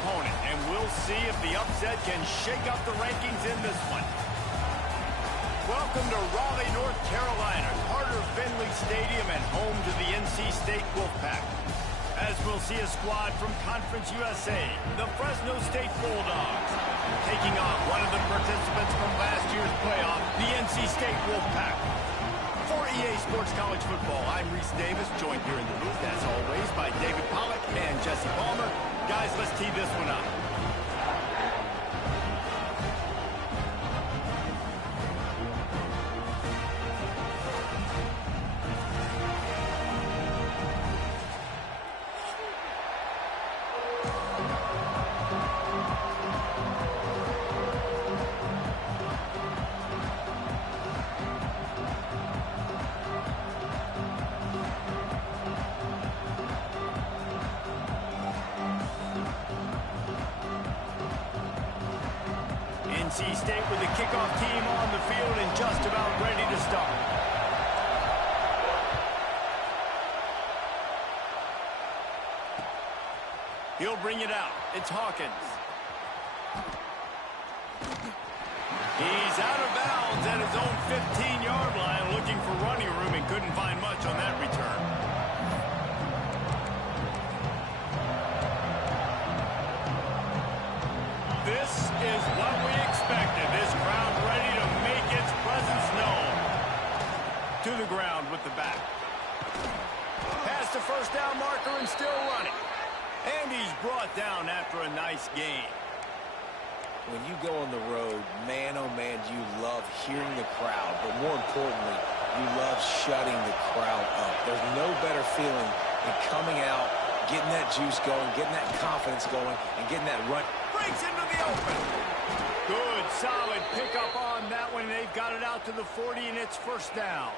opponent, and we'll see if the upset can shake up the rankings in this one. Welcome to Raleigh, North Carolina, Carter Finley Stadium, and home to the NC State Wolfpack. As we'll see a squad from Conference USA, the Fresno State Bulldogs, taking on one of the participants from last year's playoff, the NC State Wolfpack. For EA Sports College Football, I'm Reese Davis, joined here in the booth, as always, by David Pollack and Jesse Palmer. Guys, let's tee this one up. NC State with the kickoff team on the field and just about ready to start. He'll bring it out. It's Hawkins. He's out of bounds at his own 15-yard line, looking for running room and couldn't find much on that return. This is what we expected. This crowd ready to make its presence known. To the ground with the back. Past the first down marker and still running. And he's brought down after a nice gain. When you go on the road, man, oh man, you love hearing the crowd. But more importantly, you love shutting the crowd up. There's no better feeling than coming out, getting that juice going, getting that confidence going, and getting that run. Breaks into the open. Good, solid pickup on that one. They've got it out to the 40, and it's first down.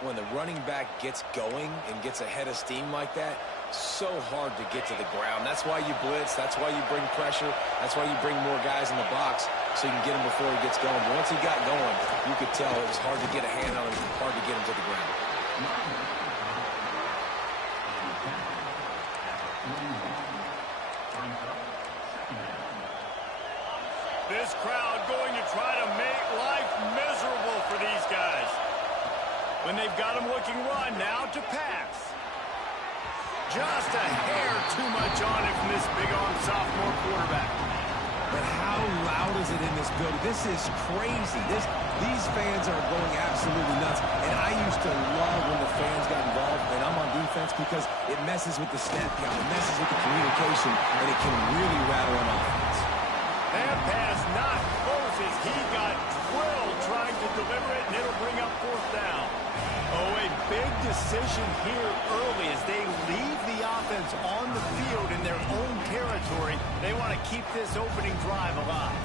When the running back gets going and gets ahead of steam like that, so hard to get to the ground. That's why you blitz. That's why you bring pressure. That's why you bring more guys in the box so you can get him before he gets going. But once he got going, you could tell it was hard to get a hand on him, hard to get him to the ground. This crowd going to try to make life miserable for these guys. When they've got him looking run, now to pass. Just a hair too much on it from this big-arm sophomore quarterback. But how loud is it in this building? This is crazy. These fans are going absolutely nuts. And I used to love when the fans got involved, and I'm on defense, because it messes with the snap count. It messes with the communication, and it can really rattle an offense. That pass not close as he got drilled trying to deliver it, and it'll bring up fourth down. Oh, a big decision here early as they leave the offense on the field in their own territory. They want to keep this opening drive alive.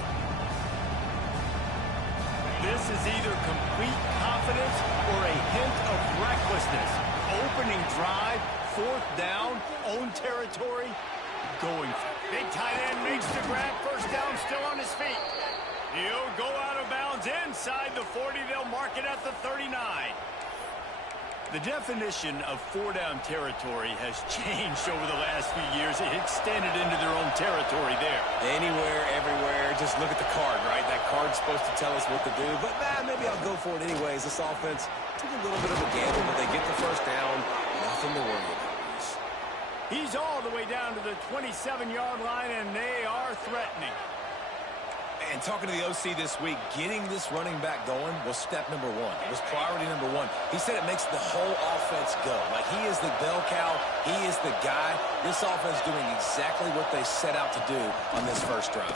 This is either complete confidence or a hint of recklessness. Opening drive, fourth down, own territory, going for it. Big tight end makes the grab, first down, still on his feet. He'll go out of bounds inside the 40. They'll mark it at the 39. The definition of four-down territory has changed over the last few years. It extended into their own territory there. Anywhere, everywhere, just look at the card, right? That card's supposed to tell us what to do, but maybe I'll go for it anyways. This offense took a little bit of a gamble, but they get the first down. Nothing to worry about. He's all the way down to the 27-yard line, and they are threatening. And talking to the OC this week, getting this running back going was step number one. It was priority number one. He said it makes the whole offense go. Like, he is the bell cow. He is the guy. This offense doing exactly what they set out to do on this first drive.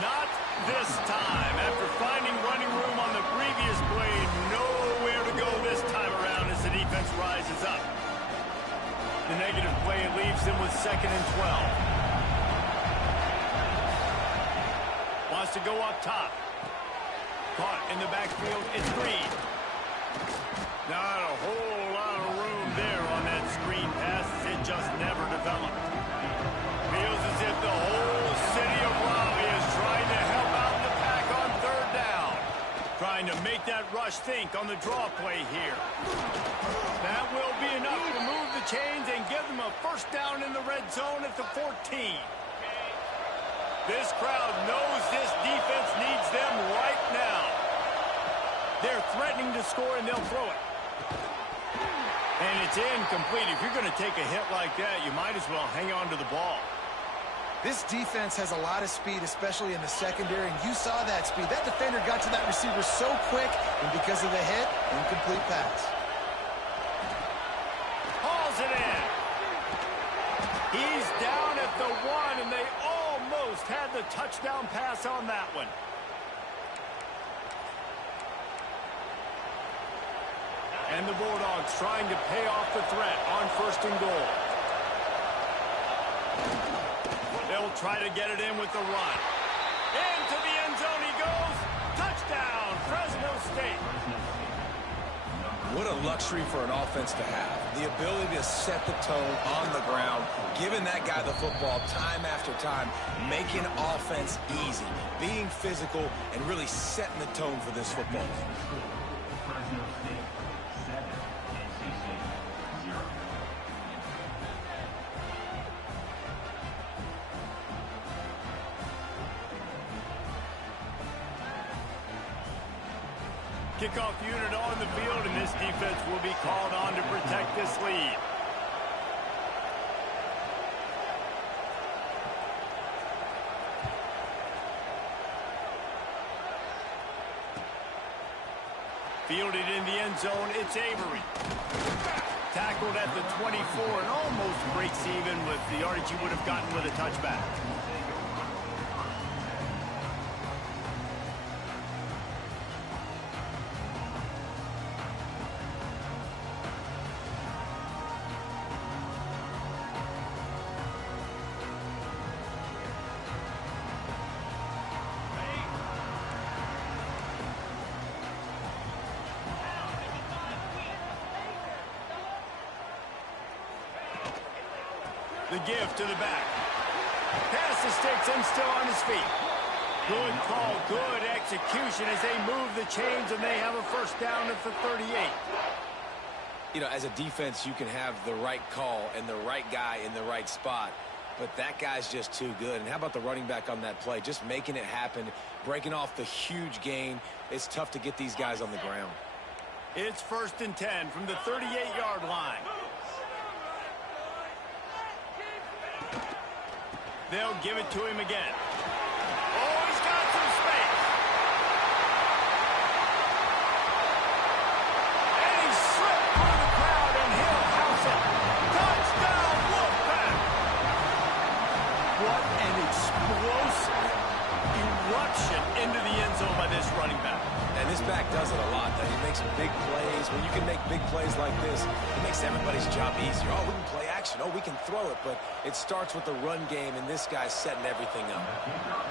Not this time. After finding running room on the previous play, nowhere to go this time around as the defense rises up. The negative play leaves them with 2nd and 12. Wants to go up top. Caught in the backfield. It's Green. Not a whole lot of room there on that screen pass. It just never developed. Feels as if the whole city of Raleigh is trying to help out the pack on third down. Trying to make that rush rush think on the draw play here. That will be enough to move the chains and give them a first down in the red zone at the 14. This crowd knows this defense needs them right now. They're threatening to score, and they'll throw it. And it's incomplete. If you're going to take a hit like that, you might as well hang on to the ball. This defense has a lot of speed, especially in the secondary, and you saw that speed. That defender got to that receiver so quick, and because of the hit, incomplete pass. Hauls it in. He's down at the 1, and they almost had the touchdown pass on that one. And the Bulldogs trying to pay off the threat on 1st and goal. They'll try to get it in with the run. Into the end zone he goes. Touchdown, Fresno State. What a luxury for an offense to have. The ability to set the tone on the ground, giving that guy the football time after time, making offense easy, being physical, and really setting the tone for this football. Kickoff unit on the field, and this defense will be called on to protect this lead. Fielded in the end zone, it's Avery. Tackled at the 24 and almost breaks even with the yardage he would have gotten with a touchback. The give to the back. Pass escapes him, still on his feet. Good call, good execution as they move the chains, and they have a first down at the 38. You know, as a defense, you can have the right call and the right guy in the right spot, but that guy's just too good. And how about the running back on that play? Just making it happen, breaking off the huge gain. It's tough to get these guys on the ground. It's 1st and 10 from the 38-yard line. They'll give it to him again. Oh, he's got some space. And he's slipped through the crowd, and he'll house it. Touchdown, Wolfpack! What an explosive eruption into the end zone by this running back. And this back does it a lot. He makes big plays. When you can make big plays like this, it makes everybody's job easier. Oh, we can play action. Oh, we can throw it. But it starts with the run game, and this guy's setting everything up.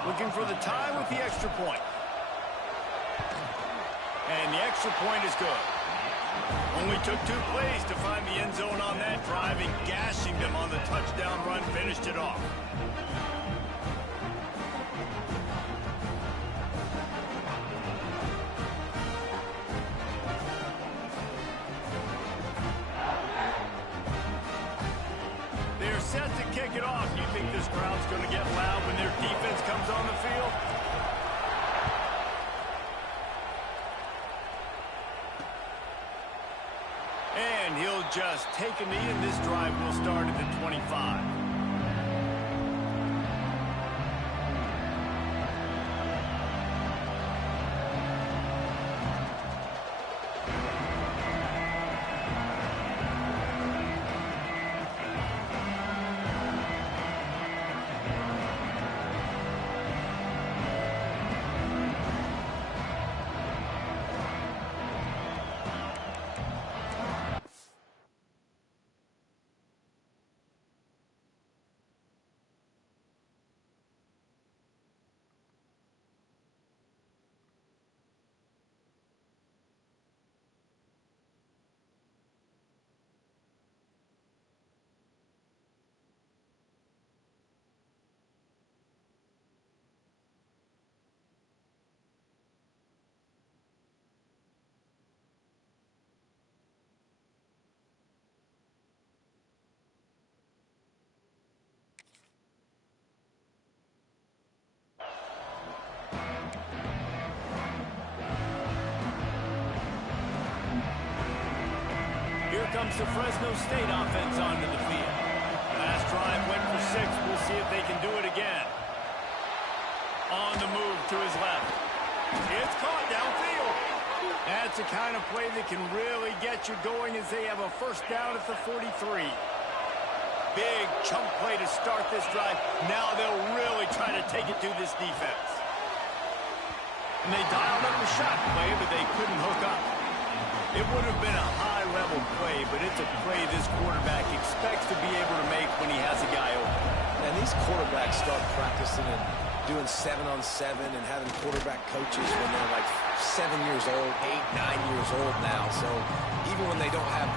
Looking for the tie with the extra point. And the extra point is good. Only took 2 plays to find the end zone on that drive, and gashing them on the touchdown run finished it off. Set to kick it off. Do you think this crowd's going to get loud when their defense comes on the field? And he'll just take a knee, and this drive will start at the 25. brings the Fresno State offense onto the field. Last drive went for 6. We'll see if they can do it again. On the move to his left. It's caught downfield. That's the kind of play that can really get you going as they have a first down at the 43. Big chunk play to start this drive. Now they'll really try to take it to this defense. And they dialed up the shot play, but they couldn't hook up. It would have been a high-level play, but it's a play this quarterback expects to be able to make when he has a guy open. And these quarterbacks start practicing and doing 7-on-7 and having quarterback coaches when they're like 7 years old, 8, 9 years old now. So even when they don't have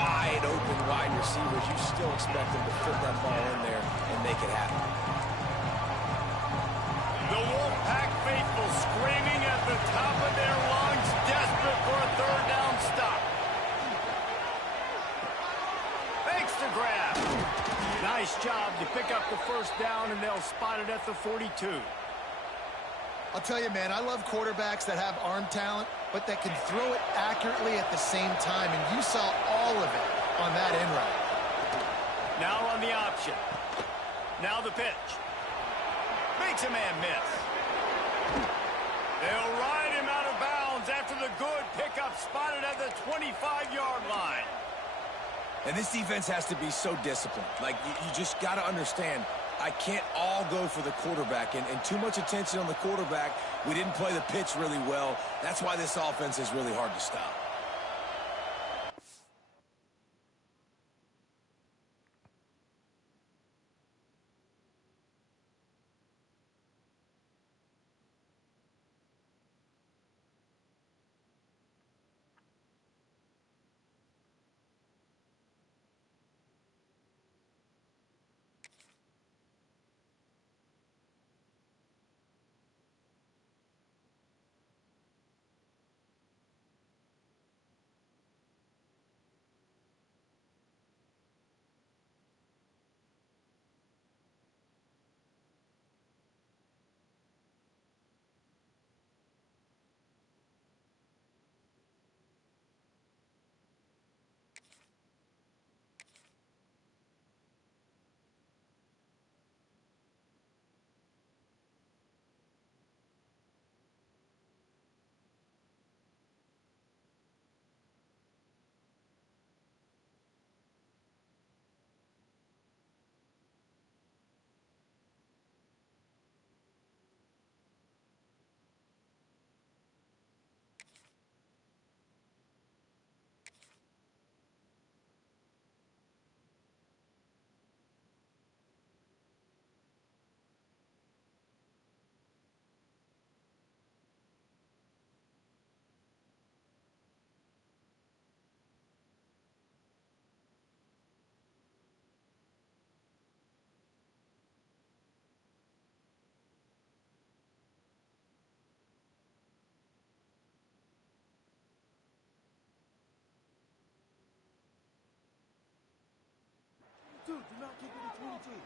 wide-open wide receivers, you still expect them to put that ball in there and make it happen. The Wolfpack faithful screaming at the top of their lungs, desperate for a third down stop. Fakes the grab. Nice job to pick up the first down, and they'll spot it at the 42. I'll tell you, man, I love quarterbacks that have arm talent, but that can throw it accurately at the same time, and you saw all of it on that end route. Now on the option. Now the pitch. Makes a man miss. They'll ride him out of bounds after the good pickup spotted at the 25-yard line. And this defense has to be so disciplined. Like, you just got to understand, I can't all go for the quarterback. And too much attention on the quarterback. We didn't play the pitch really well. That's why this offense is really hard to stop. Dude, do not kick it to 22.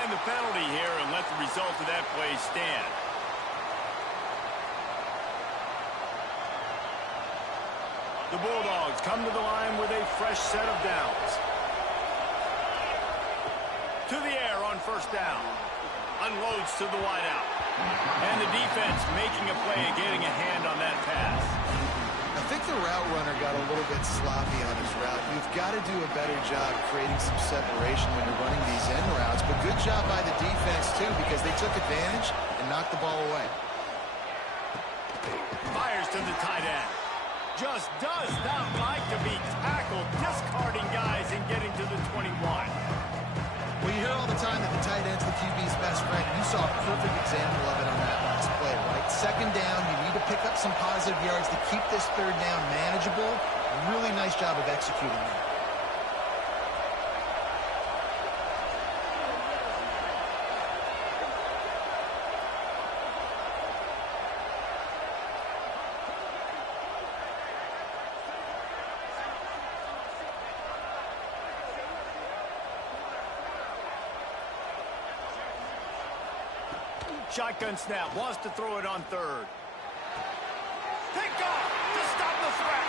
decline the penalty here and let the result of that play stand. The Bulldogs come to the line with a fresh set of downs. To the air on first down. Unloads to the wideout. And the defense making a play and getting a hand on that pass. I think the route runner got a little bit sloppy on his route. You've got to do a better job creating some separation when you're running these end routes. But good job by the defense, too, because they took advantage and knocked the ball away. Fires to the tight end. Just does not like to be tackled, discarding guys and getting to the 21. Well, you hear all the time that the tight end's the QB's best friend. You saw a perfect example of it on that last play, right? Second down, you need to pick up some positive yards to keep this third down manageable. Really nice job of executing that. Shotgun snap, wants to throw it on third. Pick off to stop the threat.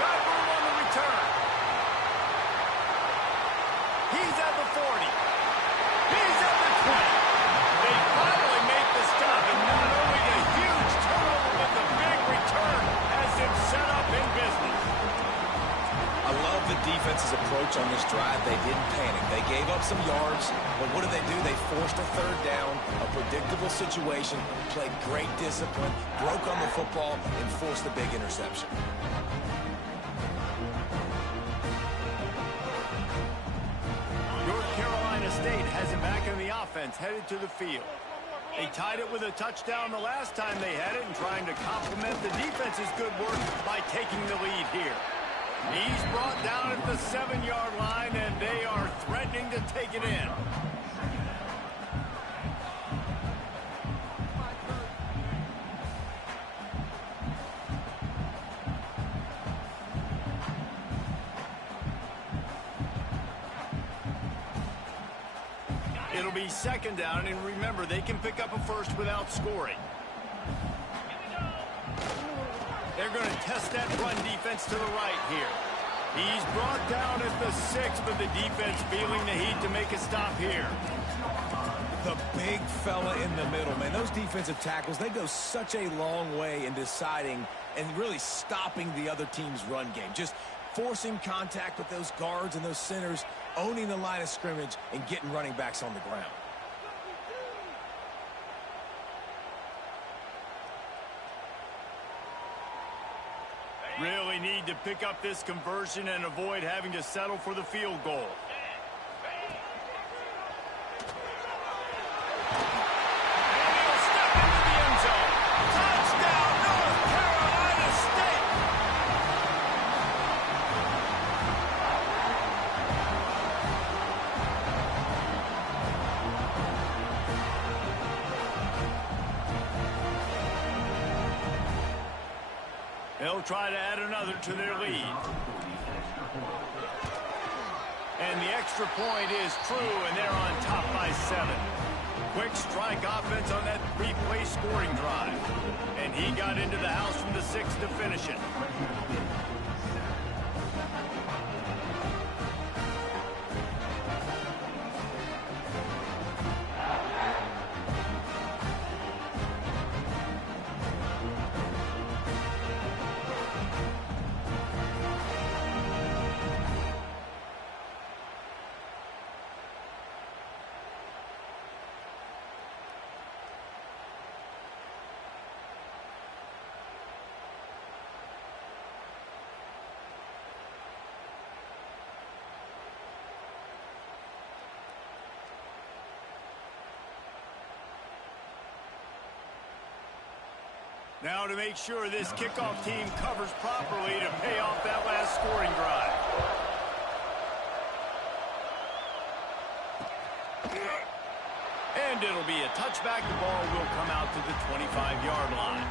Got room on the return. He's at the 40. He's at the 20. They finally make the stop, and not only a huge turnover, but the big return has him set up in business. I love the defense's approach on this drive. They didn't panic. They gave up some yards, but what did they do? They forced a third down, a predictable situation, played great discipline, broke on the football, and forced a big interception. North Carolina State has him back in the offense, headed to the field. They tied it with a touchdown the last time they had it and trying to complement the defense's good work by taking the lead here. He's brought down at the 7-yard line, and they are threatening to take it in. It'll be second down, and remember, they can pick up a first without scoring. They're going to test that run defense to the right here. He's brought down at the 6, but the defense feeling the heat to make a stop here. The big fella in the middle, man. Those defensive tackles, they go such a long way in deciding and really stopping the other team's run game. Just forcing contact with those guards and those centers, owning the line of scrimmage, and getting running backs on the ground. Really need to pick up this conversion and avoid having to settle for the field goal. And he'll step into the end zone. Touchdown, North Carolina State! They'll try to add another to their lead. And the extra point is true, and they're on top by 7. Quick strike offense on that 3-play scoring drive. And he got into the house from the 6 to finish it. Now to make sure this kickoff team covers properly to pay off that last scoring drive. And it'll be a touchback. The ball will come out to the 25-yard line.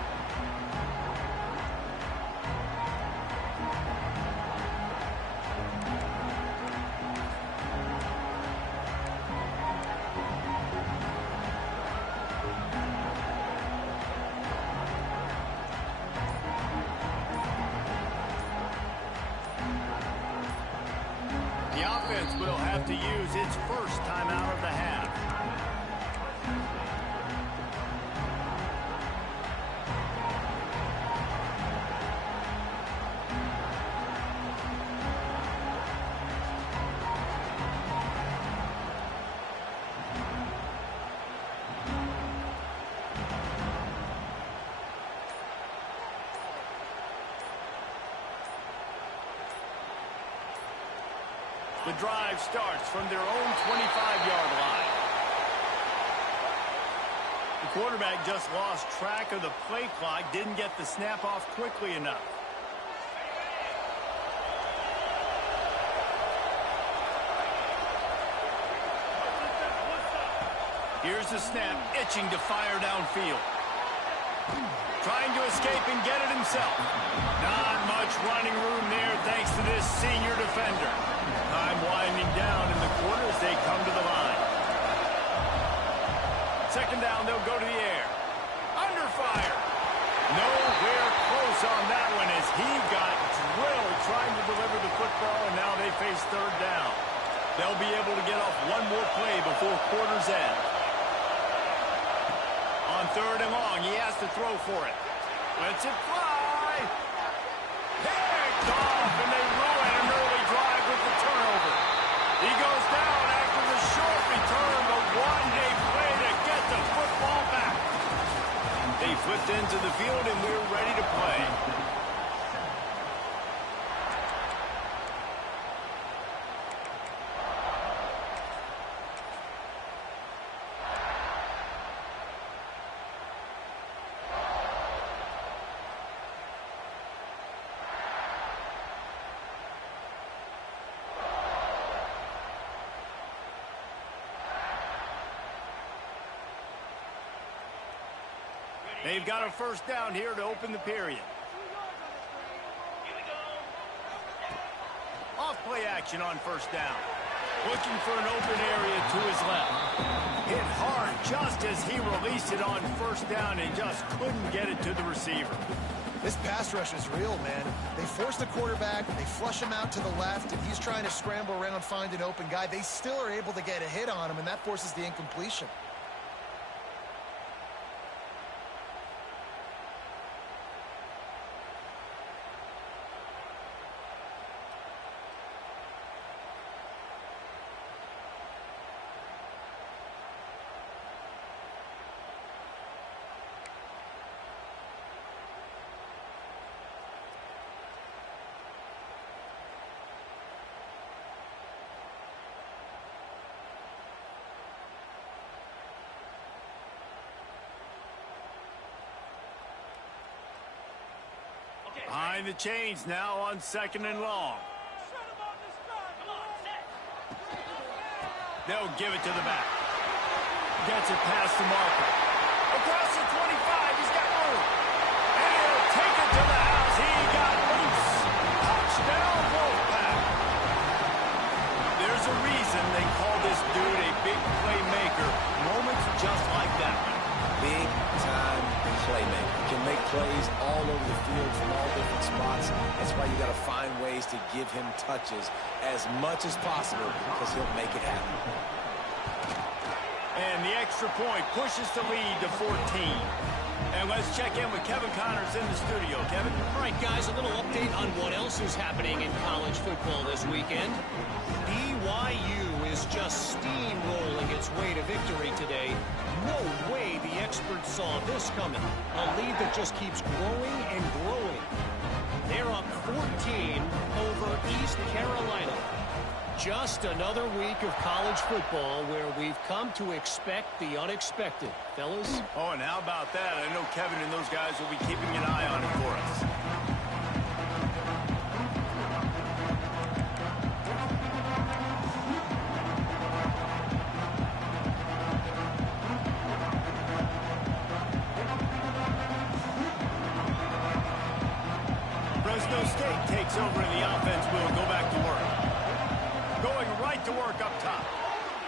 have to use its first timeout of the half. The drive starts from their own 25-yard line. The quarterback just lost track of the play clock, didn't get the snap off quickly enough. Here's the snap, itching to fire downfield. Trying to escape and get it himself. Not much running room there thanks to this senior defender. Time winding down in the quarter as they come to the line. Second down, they'll go to the air. Under fire. Nowhere close on that one as he got drilled trying to deliver the football, and now they face third down. They'll be able to get off one more play before quarter's end. On third and long, he has to throw for it. Lets it fly. Picked off, and they ruin an early drive with the turnover. He goes down after the short return, but one-day play to get the football back. They flipped into the field, and we're ready to play. They've got a first down here to open the period. Off play action on first down. Looking for an open area to his left. Hit hard just as he released it on first down and just couldn't get it to the receiver. This pass rush is real, man. They force the quarterback, they flush him out to the left, and he's trying to scramble around, find an open guy. They still are able to get a hit on him, and that forces the incompletion. Behind the chains now on second and long. They'll give it to the back. Gets it past the marker. Across the 25, he's got room. And he'll take it to the house. He got loose. Touchdown, Wolfpack. There's a reason they call this dude a big playmaker. Moments just like that one. Big time playmaker. Can make plays all over the field from all different spots. That's why you got to find ways to give him touches as much as possible because he'll make it happen. And the extra point pushes the lead to 14. And let's check in with Kevin Connors in the studio. Kevin? All right, guys, a little update on what else is happening in college football this weekend. BYU is just steamrolling its way to victory today. No way the experts saw this coming. A lead that just keeps growing and growing. They're up 14 over East Carolina. Just another week of college football where we've come to expect the unexpected. Fellas? Oh, and how about that? I know Kevin and those guys will be keeping an eye on it for us. Fresno State takes over and the offense will go back to work. Going right to work up top.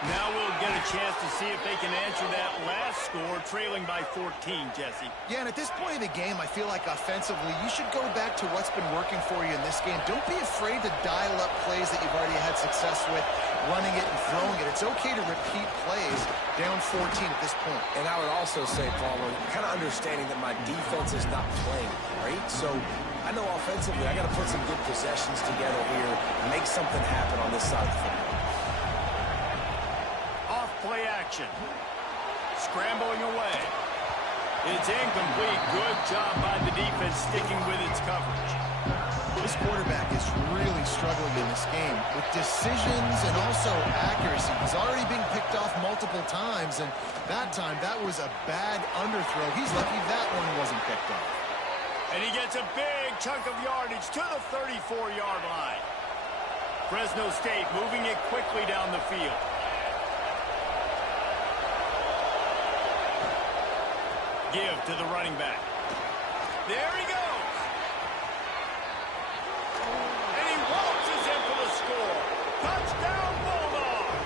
Now we'll get a chance to see if they can answer that last score, trailing by 14, Jesse. Yeah, and at this point in the game, I feel like offensively, you should go back to what's been working for you in this game. Don't be afraid to dial up plays that you've already had success with. running it and throwing it. It's okay to repeat plays down 14 at this point. And I would also say, Palmer, kind of understanding that my defense is not playing great. So I know offensively I got to put some good possessions together here and make something happen on this side of the football. Off play action. Scrambling away. It's incomplete. Good job by the defense sticking with its coverage. This quarterback is really struggling in this game with decisions and also accuracy. He's already been picked off multiple times, and that time that was a bad underthrow. He's lucky that one wasn't picked off. And he gets a big chunk of yardage to the 34-yard line. Fresno State moving it quickly down the field. Give to the running back. There he goes. And he waltzes in for the score. Touchdown, Bulldogs.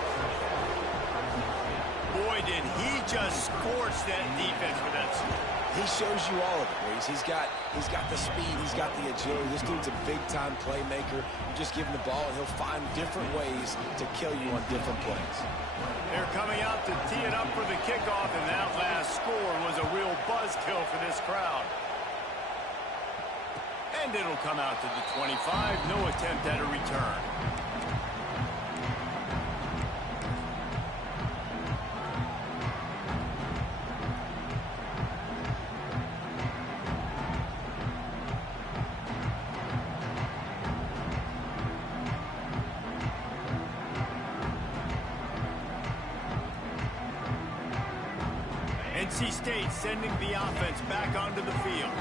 Boy, did he just scorch that defense with that score. He shows you all of it, Reese. He's got the speed, he's got the agility. This dude's a big-time playmaker. You just give him the ball, and he'll find different ways to kill you on different plays. They're coming out to tee it up for the kickoff, and that last score was a real buzzkill for this crowd. And it'll come out to the 25. No attempt at a return. NC State sending the offense back onto the field.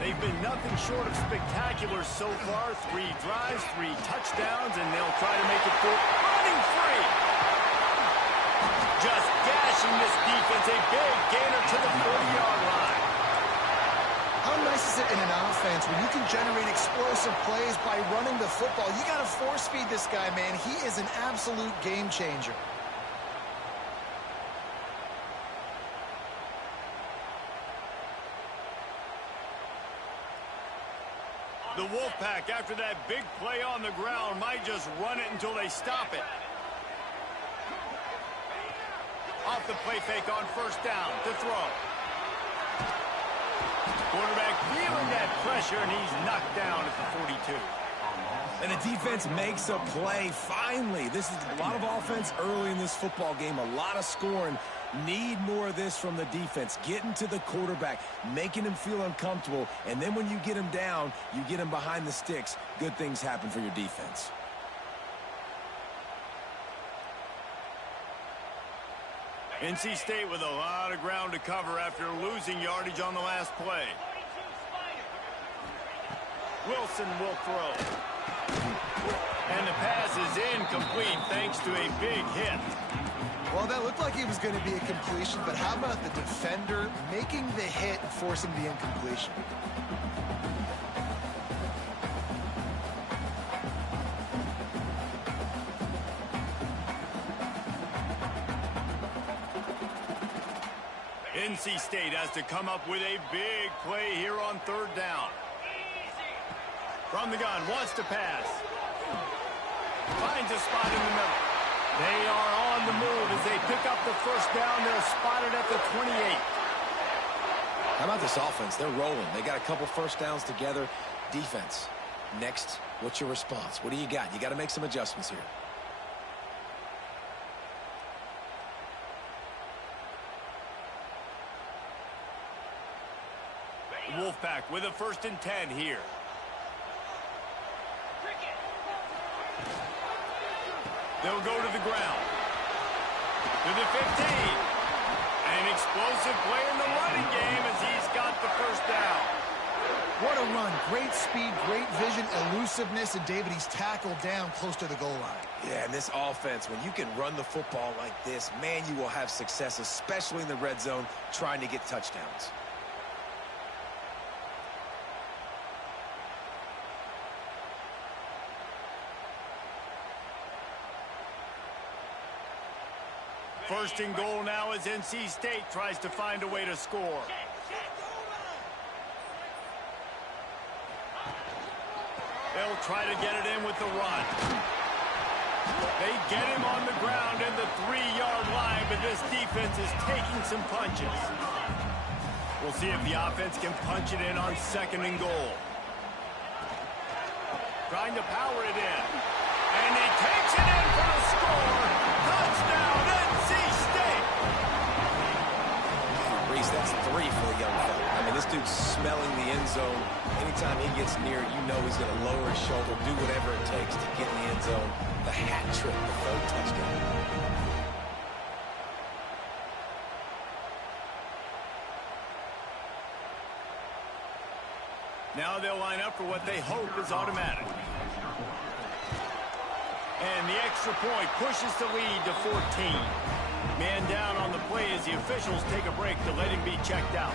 They've been nothing short of spectacular so far. 3 drives, 3 touchdowns, and they'll try to make it through. Running free! Just gashing this defense. A big gainer to the 40-yard line. How nice is it in an offense when you can generate explosive plays by running the football? You got to force feed this guy, man. He is an absolute game changer. The Wolfpack, after that big play on the ground, might just run it until they stop it. Off the play fake on first down to throw. Quarterback feeling that pressure, and he's knocked down at the 42. And the defense makes a play, finally. This is a lot of offense early in this football game, a lot of scoring. Need more of this from the defense. Getting to the quarterback, making him feel uncomfortable, and then when you get him down, you get him behind the sticks. Good things happen for your defense. NC State with a lot of ground to cover after losing yardage on the last play. Wilson will throw. And the pass is incomplete thanks to a big hit. Well, that looked like it was going to be a completion, but how about the defender making the hit and forcing the incompletion? NC State has to come up with a big play here on third down. From the gun, wants to pass. Finds a spot in the middle. They are on the move as they pick up the first down. They're spotted at the 28. How about this offense? They're rolling. They got a couple first downs together. Defense, next, what's your response? What do you got? You got to make some adjustments here. Wolfpack with a 1st and 10 here. They'll go to the ground. To the 15. An explosive play in the running game as he's got the first down. What a run. Great speed, great vision, elusiveness, and David, he's tackled down close to the goal line. Yeah, and this offense, when you can run the football like this, man, you will have success, especially in the red zone, trying to get touchdowns. First and goal now as NC State tries to find a way to score. They'll try to get it in with the run. They get him on the ground in the 3-yard line, but this defense is taking some punches. We'll see if the offense can punch it in on 2nd and goal. Trying to power it in. And he takes it in for the score. Touchdown, NC State. Reese, that's 3 for the young fella. I mean, this dude's smelling the end zone. Anytime he gets near it, you know he's going to lower his shoulder, do whatever it takes to get in the end zone. The hat trick, the 3rd touchdown. Now they'll line up for what they hope is automatic. And the extra point pushes the lead to 14. Man down on the play as the officials take a break to let him be checked out.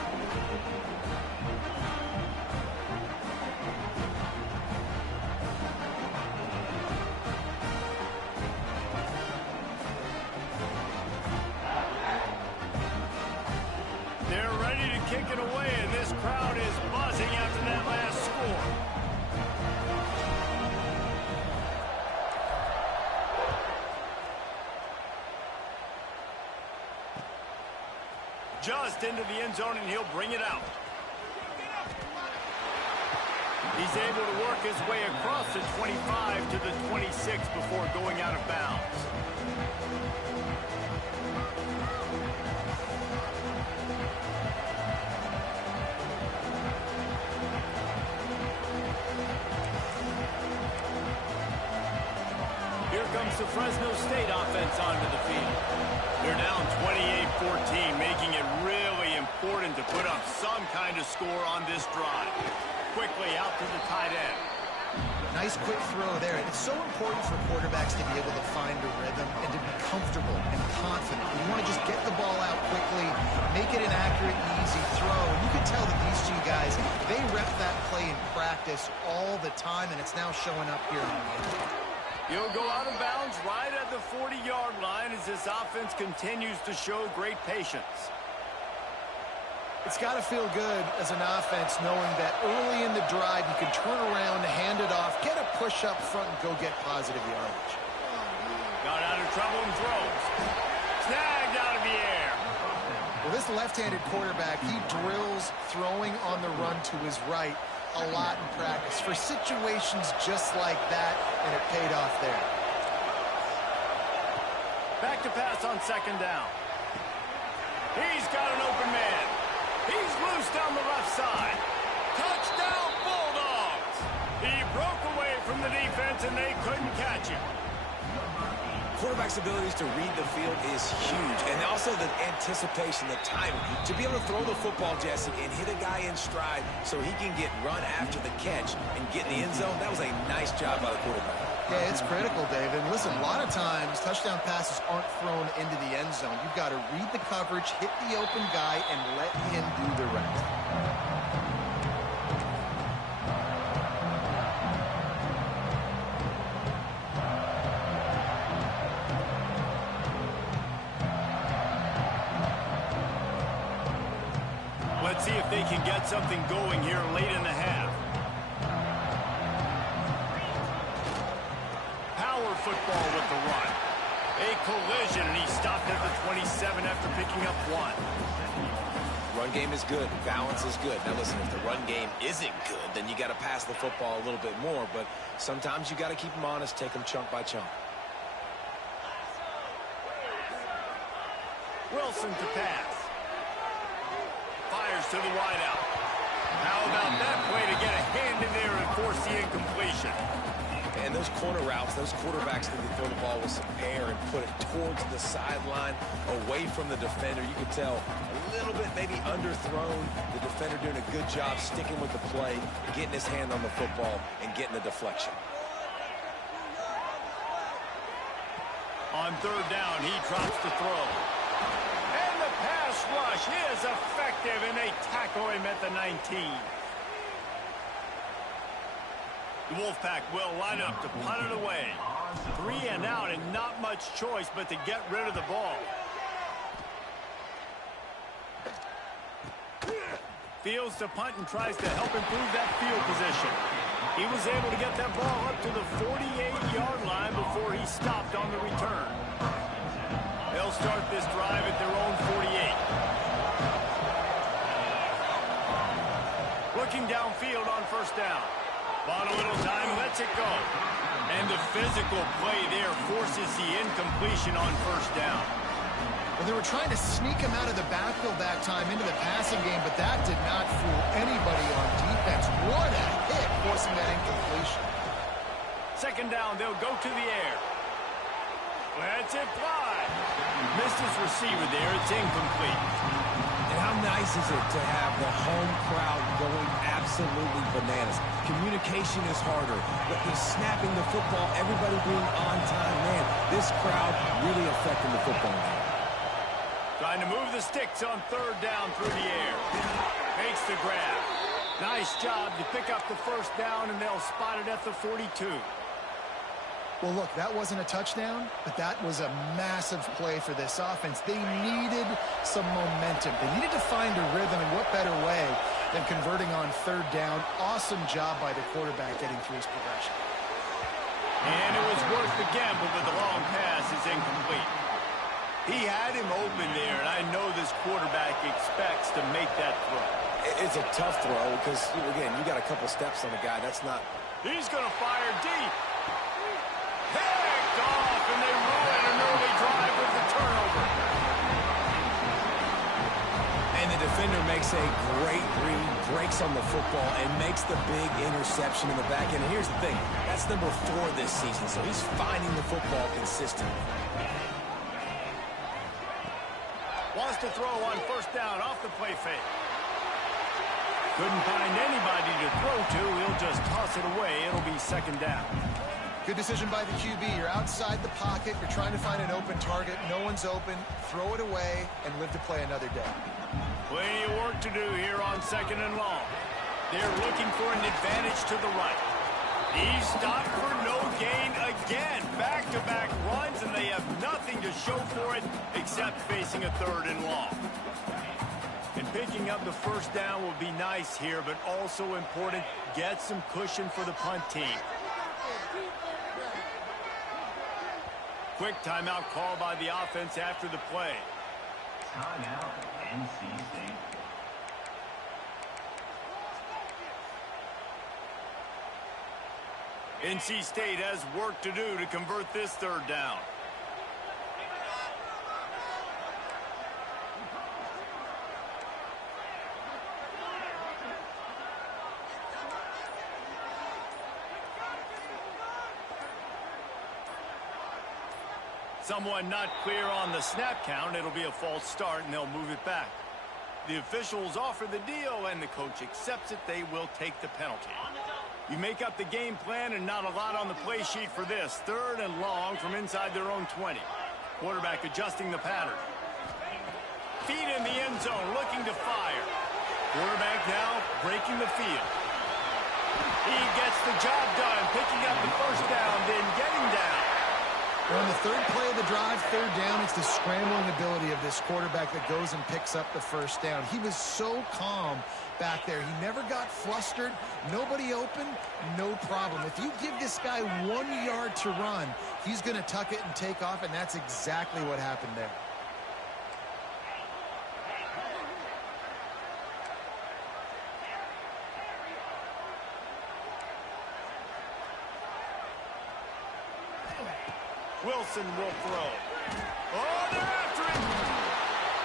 They're ready to kick it away, and this crowd is buzzing after that last score. Just into the end zone, and he'll bring it out. He's able to work his way across the 25 to the 26 before going out of bounds. Here comes the Fresno State offense onto the field. They're down 28-14, making it really important to put up some kind of score on this drive. Quickly out to the tight end. Nice quick throw there. It's so important for quarterbacks to be able to find a rhythm and to be comfortable and confident. You want to just get the ball out quickly, make it an accurate and easy throw. And you can tell that these 2 guys, they rep that play in practice all the time, and it's now showing up here in the game. He'll go out of bounds right at the 40-yard line as this offense continues to show great patience. It's got to feel good as an offense knowing that early in the drive you can turn around, hand it off, get a push up front, and go get positive yardage. Got out of trouble and throws. Snagged out of the air. Well, this left-handed quarterback, he drills throwing on the run to his right a lot in practice for situations just like that, and it paid off there. Back to pass on 2nd down. He's got an open man. He's loose down the left side. Touchdown, Bulldogs! He broke away from the defense, and they couldn't catch him. Quarterback's abilities to read the field is huge, and also the anticipation, the timing. To be able to throw the football, Jesse, and hit a guy in stride so he can get run after the catch and get in the end zone, that was a nice job by the quarterback. Yeah, it's critical, David. Listen, a lot of times touchdown passes aren't thrown into the end zone. You've got to read the coverage, hit the open guy, and let him do the rest. Let's see if they can get something going here late in the half. Power football with the run. A collision, and he stopped at the 27 after picking up 1. Run game is good. Balance is good. Now, listen, if the run game isn't good, then you got to pass the football a little bit more. But sometimes you got to keep them honest, take them chunk by chunk. Wilson to pass. Fires to the wideout. How about that play to get a hand in there and force the incompletion? And those corner routes, those quarterbacks need to throw the ball with some air and put it towards the sideline, away from the defender. You can tell a little bit maybe underthrown. The defender doing a good job sticking with the play, getting his hand on the football, and getting the deflection. On 3rd down, he drops the throw. And the pass rush is effective, and they tackle him at the 19. The Wolfpack will line up to punt it away. 3 and out, and not much choice but to get rid of the ball. fields to punt and tries to help improve that field position. He was able to get that ball up to the 48-yard line before he stopped on the return. They'll start this drive at their own 48. Looking downfield on first down. Bought a little time, lets it go. And the physical play there forces the incompletion on first down. Well, they were trying to sneak him out of the backfield that time into the passing game, but that did not fool anybody on defense. What a hit, forcing that incompletion. Second down, they'll go to the air. Lets it fly. Missed his receiver there. It's incomplete. And how nice is it to have the home crowd going absolutely bananas? Communication is harder, but he's snapping the football, everybody being on time. Man, this crowd really affecting the football game. Trying to move the sticks on third down through the air. Makes the grab. Nice job to pick up the first down, and they'll spot it at the 42. Well, look, that wasn't a touchdown, but that was a massive play for this offense. They needed some momentum. They needed to find a rhythm, and what better way than converting on third down. Awesome job by the quarterback getting through his progression. And it was worth the gamble, but the long pass is incomplete. He had him open there, and I know this quarterback expects to make that throw. It's a tough throw because, again, you got a couple steps on the guy. That's not... He's going to fire deep. Picked off, and they ruin an early drive with the turnover. And the defender makes a great read, breaks on the football, and makes the big interception in the back end. And here's the thing, that's number 4 this season, so he's finding the football consistently. Wants to throw on first down off the play fake. Couldn't find anybody to throw to. He'll just toss it away. It'll be second down. Good decision by the QB. You're outside the pocket. You're trying to find an open target. No one's open. Throw it away and live to play another day. Plenty of work to do here on second and long. They're looking for an advantage to the right. He's stopped for no gain again. Back-to-back runs, and they have nothing to show for it except facing a third and long. And picking up the first down will be nice here, but also important, get some cushion for the punt team. Quick timeout call by the offense after the play. Timeout, NC State. NC State has work to do to convert this third down. Someone not clear on the snap count. It'll be a false start, and they'll move it back. The officials offer the deal, and the coach accepts it. They will take the penalty. You make up the game plan, and not a lot on the play sheet for this. Third and long from inside their own 20. Quarterback adjusting the pattern. Feet in the end zone, looking to fire. Quarterback now breaking the field. He gets the job done, picking up the first down, then getting down. On the third play of the drive, third down, it's the scrambling ability of this quarterback that goes and picks up the first down. He was so calm back there. He never got flustered. Nobody open, no problem. If you give this guy 1 yard to run, he's going to tuck it and take off, and that's exactly what happened there. Wilson will throw. Oh, they're after him.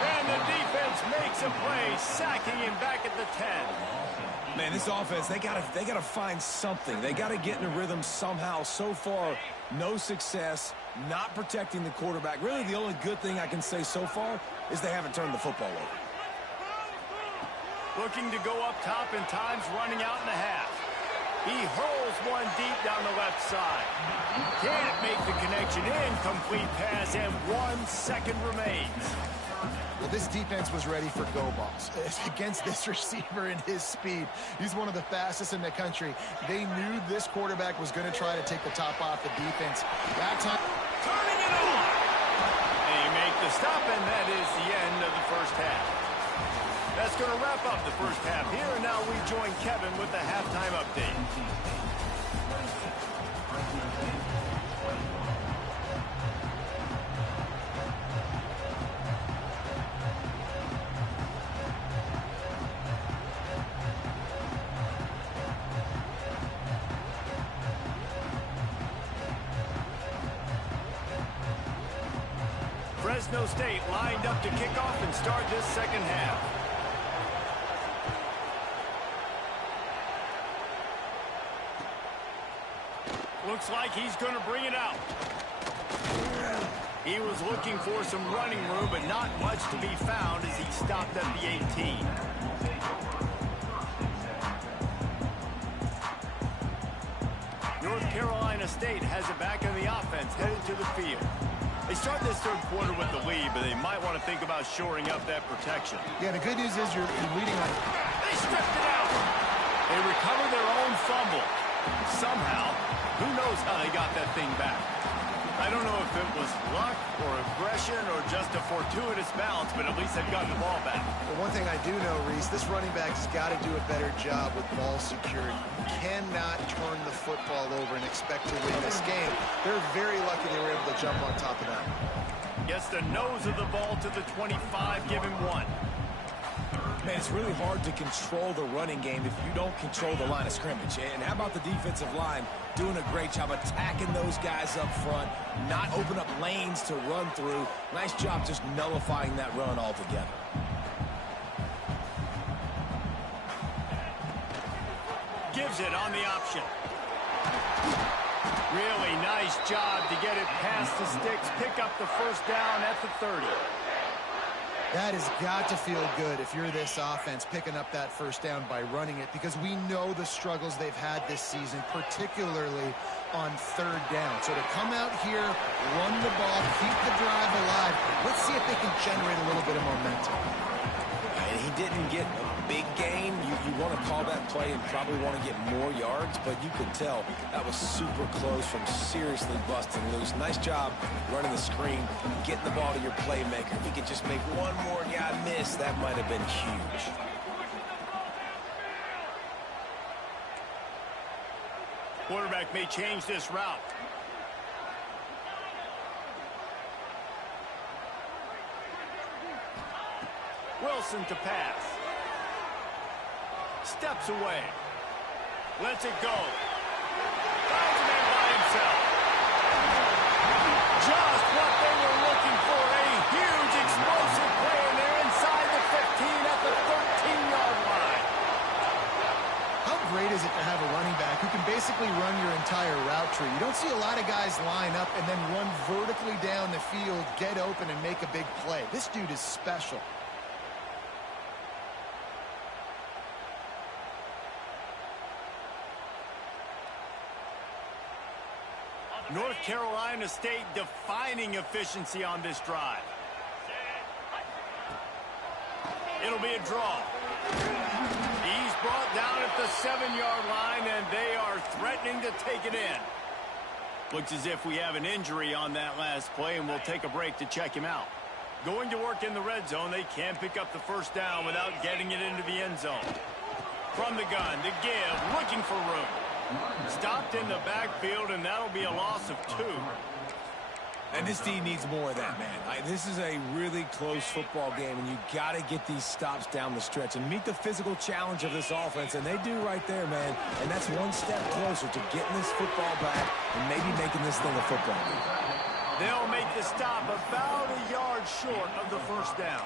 And the defense makes a play, sacking him back at the 10. Man, this offense, they gotta find something. They gotta get in a rhythm somehow. So far, no success, not protecting the quarterback. Really, the only good thing I can say so far is they haven't turned the football over. Looking to go up top, and time's running out in the half. He hurls one deep down the left side. Can't make the connection. Incomplete pass, and 1 second remains. Well, this defense was ready for go balls against this receiver and his speed. He's one of the fastest in the country. They knew this quarterback was going to try to take the top off the defense. That time, turning it on. They make the stop, and that is the end of the first half. That's going to wrap up the first half here, and now we join Kevin with the halftime update. Fresno State lined up to kick off and start this second half. Looks like he's going to bring it out. He was looking for some running room, but not much to be found as he stopped at the 18. North Carolina State has it back in the offense, headed to the field. They start this third quarter with the lead, but they might want to think about shoring up that protection. Yeah, the good news is you're leading on. They stripped it out. They recover their own fumble. Somehow, who knows how they got that thing back. I don't know if it was luck or aggression or just a fortuitous bounce, but at least they've got the ball back. Well, one thing I do know, Reese, this running back's got to do a better job with ball security. You cannot turn the football over and expect to win this game. They're very lucky they were able to jump on top of that. Gets the nose of the ball to the 25, give him 1. Man, it's really hard to control the running game if you don't control the line of scrimmage. And how about the defensive line doing a great job attacking those guys up front, not open up lanes to run through. Nice job just nullifying that run altogether. Gives it on the option. Really nice job to get it past the sticks, pick up the first down at the 30. That has got to feel good if you're this offense picking up that first down by running it, because we know the struggles they've had this season, particularly on third down. So to come out here, run the ball, keep the drive alive, let's see if they can generate a little bit of momentum. And he didn't get a big gain. You want to call that play and probably want to get more yards, but you could tell that was super close from seriously busting loose. Nice job running the screen, getting the ball to your playmaker. If he could just make one more guy miss, that might have been huge. Quarterback may change this route. Wilson to pass. Steps away. Lets it go. Finds a man by himself. Just what they were looking for. A huge explosive play, and they're inside the 15 at the 13-yard line. How great is it to have a running back who can basically run your entire route tree? You don't see a lot of guys line up and then run vertically down the field, get open, and make a big play. This dude is special. North Carolina State defining efficiency on this drive. It'll be a draw. He's brought down at the 7-yard line, and they are threatening to take it in. Looks as if we have an injury on that last play, and we'll take a break to check him out. Going to work in the red zone, they can pick up the first down without getting it into the end zone. From the gun, the give, looking for room. Stopped in the backfield, and that'll be a loss of 2. And this D needs more of that, man. This is a really close football game, and you got to get these stops down the stretch and meet the physical challenge of this offense, and they do right there, man. And that's one step closer to getting this football back and maybe making this thing a football game. They'll make the stop about a yard short of the first down.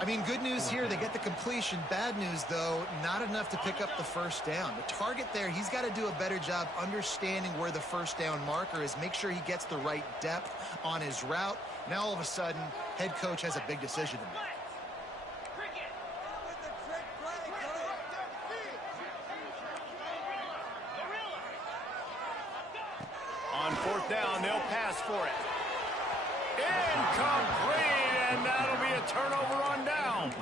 I mean, good news here, they get the completion. Bad news, though, not enough to pick up the first down. The target there, he's got to do a better job understanding where the first down marker is, make sure he gets the right depth on his route. Now, all of a sudden, head coach has a big decision to make. On fourth down, they'll pass for it. Incomplete, and that'll be a turnover on downs.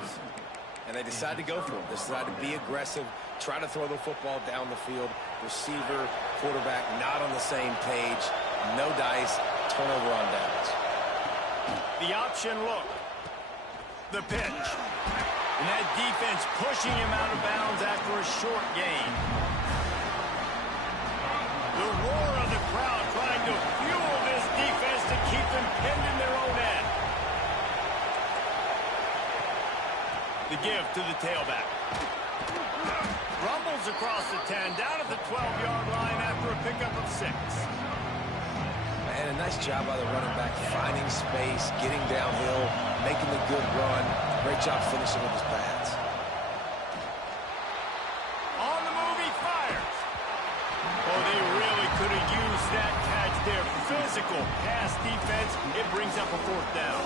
And they decide to go for it. They decide to be aggressive, try to throw the football down the field. Receiver, quarterback, not on the same page. No dice, turnover on downs. The option look. The pitch. And that defense pushing him out of bounds after a short gain. The roar of the crowd trying to fuel this defense to keep them pinned in their own end. The give to the tailback. Rumbles across the 10, down at the 12-yard line after a pickup of 6. And a nice job by the running back, finding space, getting downhill, making the good run. Great job finishing with his pads. On the move, he fires. Oh, they really could have used that catch there. Physical pass defense. It brings up a 4th down.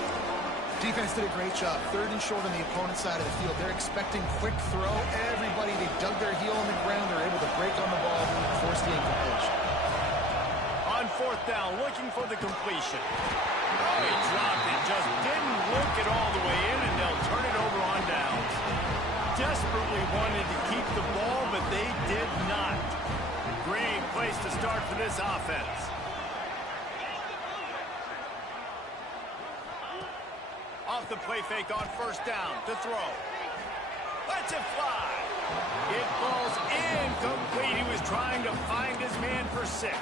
Defense did a great job. 3rd and short on the opponent's side of the field. They're expecting quick throw. Everybody, they dug their heel on the ground. They're able to break on the ball and force the incompletion. On 4th down, looking for the completion. Oh, he dropped it. Just didn't look it all the way in, and they'll turn it over on downs. Desperately wanted to keep the ball, but they did not. Great place to start for this offense. Off the play fake on 1st down to throw. Lets it fly. It falls incomplete. He was trying to find his man for 6.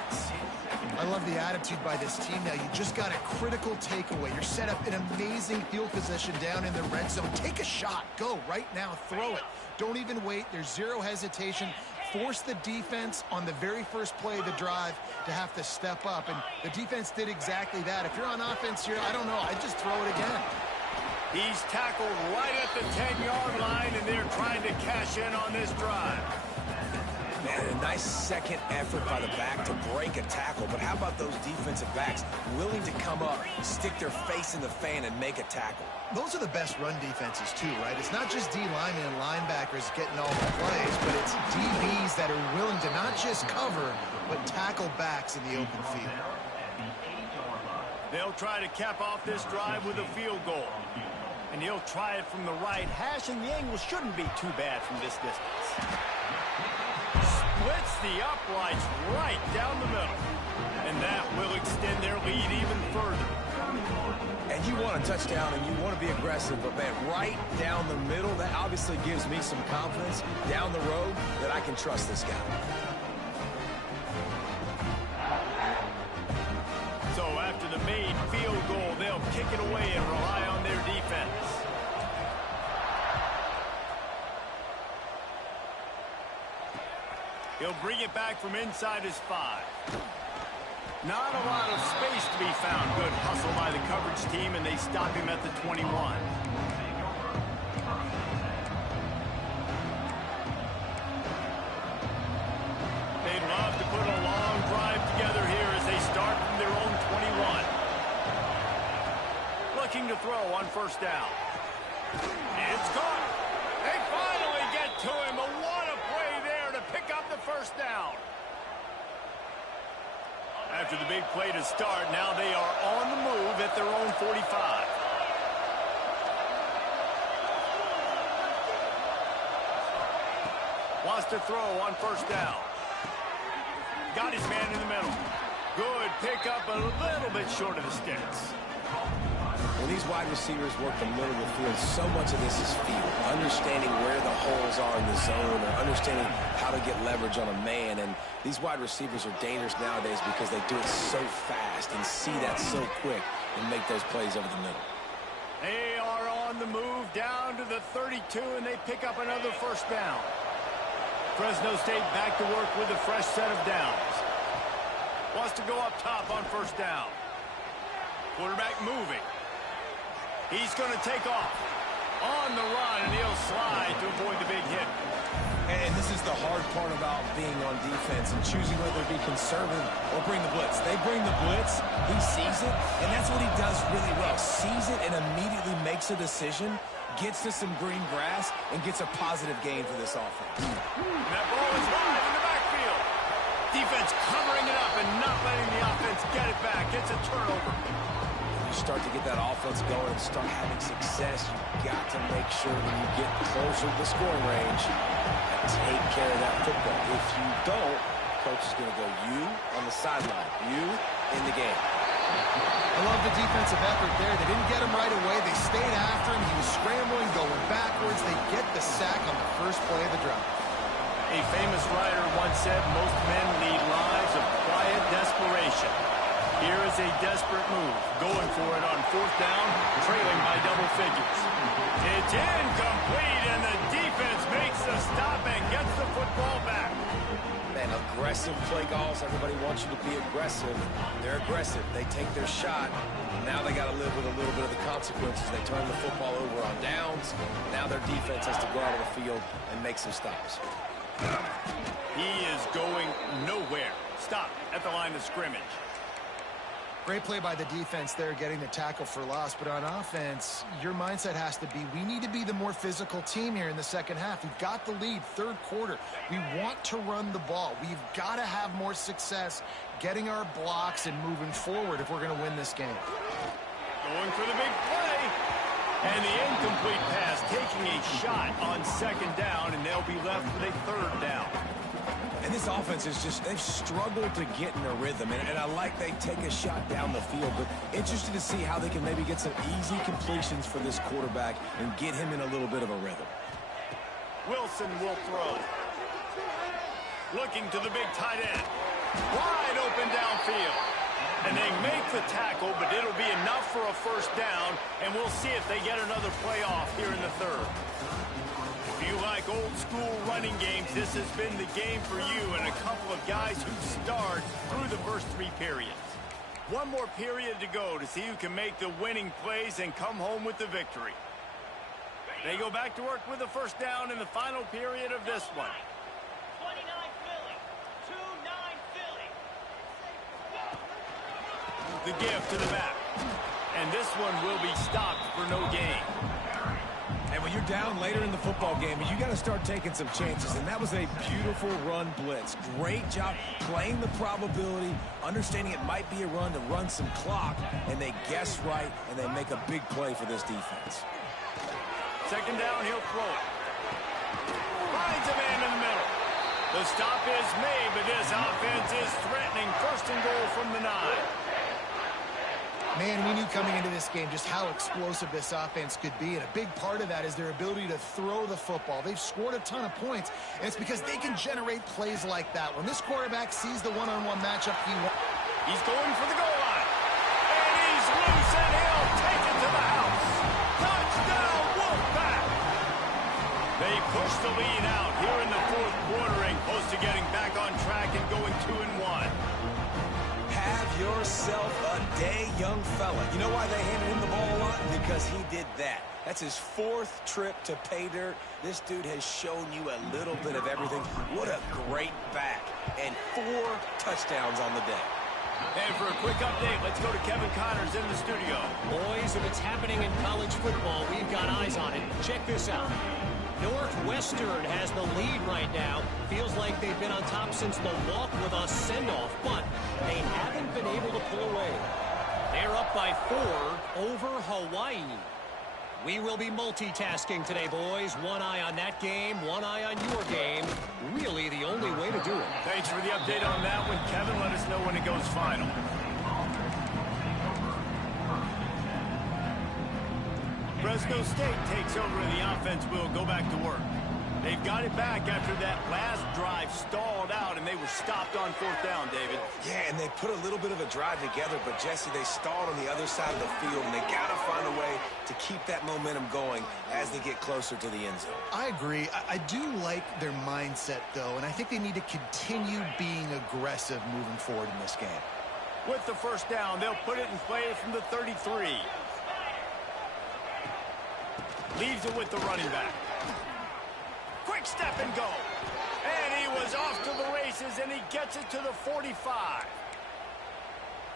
I love the attitude by this team now. You just got a critical takeaway. You're set up in amazing field position down in the red zone. Take a shot. Go right now. Throw it. Don't even wait. There's zero hesitation. Force the defense on the very first play of the drive to have to step up. And the defense did exactly that. If you're on offense here, I don't know. I'd just throw it again. He's tackled right at the 10-yard line, and they're trying to cash in on this drive. Man, a nice second effort by the back to break a tackle. But how about those defensive backs willing to come up, stick their face in the fan, and make a tackle? Those are the best run defenses, too, right? It's not just D linemen and linebackers getting all the plays, but it's DBs that are willing to not just cover, but tackle backs in the open field. They'll try to cap off this drive with a field goal. And he'll try it from the right hash, and the angle shouldn't be too bad from this distance. Splits the uprights right down the middle. And that will extend their lead even further. And you want a touchdown, and you want to be aggressive, but, man, right down the middle, that obviously gives me some confidence down the road that I can trust this guy. So after the made field goal, they'll kick it away and rely on their defense. He'll bring it back from inside his 5. Not a lot of space to be found. Good hustle by the coverage team, and they stop him at the 21. They'd love to put a long drive together here as they start from their own 21. Looking to throw on 1st down. It's caught. They finally get to him. What a play there to pick up the 1st down. After the big play to start, now they are on the move at their own 45. Wants to throw on 1st down. Got his man in the middle. Good pickup, a little bit short of the sticks. When these wide receivers work the middle of the field, so much of this is feel. Understanding where the holes are in the zone, or understanding how to get leverage on a man. And these wide receivers are dangerous nowadays because they do it so fast and see that so quick and make those plays over the middle. They are on the move down to the 32, and they pick up another 1st down. Fresno State back to work with a fresh set of downs. Wants to go up top on 1st down. Quarterback moving. He's going to take off. On the run, and he'll slide to avoid the big hit. And this is the hard part about being on defense and choosing whether to be conservative or bring the blitz. They bring the blitz, he sees it, and that's what he does really well. Sees it and immediately makes a decision, gets to some green grass, and gets a positive gain for this offense. And that ball is live in the backfield. Defense covering it up and not letting the offense get it back. It's a turnover. You start to get that offense going and start having success, you've got to make sure when you get closer to the scoring range, take care of that football. If you don't, coach is going to go, you on the sideline, you in the game. I love the defensive effort there. They didn't get him right away. They stayed after him. He was scrambling, going backwards. They get the sack on the first play of the drive. A famous writer once said, most men lead lives of quiet desperation. Here is a desperate move, going for it on fourth down, trailing by double figures. It's incomplete, and the defense makes the stop and gets the football back. Man, aggressive play calls. Everybody wants you to be aggressive. They're aggressive. They take their shot. Now they got to live with a little bit of the consequences. They turn the football over on downs. Now their defense has to go out of the field and make some stops. He is going nowhere. Stop at the line of scrimmage. Great play by the defense there, getting the tackle for loss. But on offense, your mindset has to be, we need to be the more physical team here in the second half. We've got the lead, third quarter. We want to run the ball. We've got to have more success getting our blocks and moving forward if we're going to win this game. Going for the big play. And the incomplete pass taking a shot on second down, and they'll be left with a third down. And this offense is just, they've struggled to get in a rhythm. And I like they take a shot down the field, but interested to see how they can maybe get some easy completions for this quarterback and get him in a little bit of a rhythm. Wilson will throw. Looking to the big tight end. Wide open downfield. And they make the tackle, but it'll be enough for a first down, and we'll see if they get another play off here in the third. If you like old-school running games, this has been the game for you and a couple of guys who starred through the first three periods. One more period to go to see who can make the winning plays and come home with the victory. They go back to work with the first down in the final period of this one. 29 Philly. 2-9 Philly. The give to the back. And this one will be stopped for no gain. And when you're down later in the football game, you got to start taking some chances. And that was a beautiful run blitz. Great job playing the probability, understanding it might be a run to run some clock. And they guess right, and they make a big play for this defense. Second down, he'll throw it. Finds a man in the middle. The stop is made, but this offense is threatening. First and goal from the 9. Man, we knew coming into this game just how explosive this offense could be, and a big part of that is their ability to throw the football. They've scored a ton of points, and it's because they can generate plays like that. When this quarterback sees the one-on-one matchup he wants, he's going for the goal line. And he's loose, and he'll take it to the house. Touchdown, Wolfpack! They push the lead out here in the fourth quarter and close to getting back on track and going 2-1. Have yourself a day, young fella. You know why they handed him the ball a lot? Because he did that. That's his fourth trip to pay dirt. This dude has shown you a little bit of everything. What a great back. And 4 touchdowns on the day. And for a quick update, let's go to Kevin Connors in the studio. Boys, if it's happening in college football, we've got eyes on it. Check this out. Northwestern has the lead right now. Feels like they've been on top since the walk with a send-off, but they haven't been able to pull away. They're up by 4 over Hawaii. We will be multitasking today, boys. One eye on that game, one eye on your game. Really the only way to do it. Thanks for the update on that one, Kevin. Let us know when it goes final. Fresno State takes over and the offense will go back to work. They've got it back after that last drive stalled out, and they were stopped on fourth down, David. Yeah, and they put a little bit of a drive together, but, Jesse, they stalled on the other side of the field, and they got to find a way to keep that momentum going as they get closer to the end zone. I agree. I do like their mindset, though, and I think they need to continue being aggressive moving forward in this game. With the first down, they'll put it in play from the 33. Leaves it with the running back. Quick step and go. And he was off to the races, and he gets it to the 45.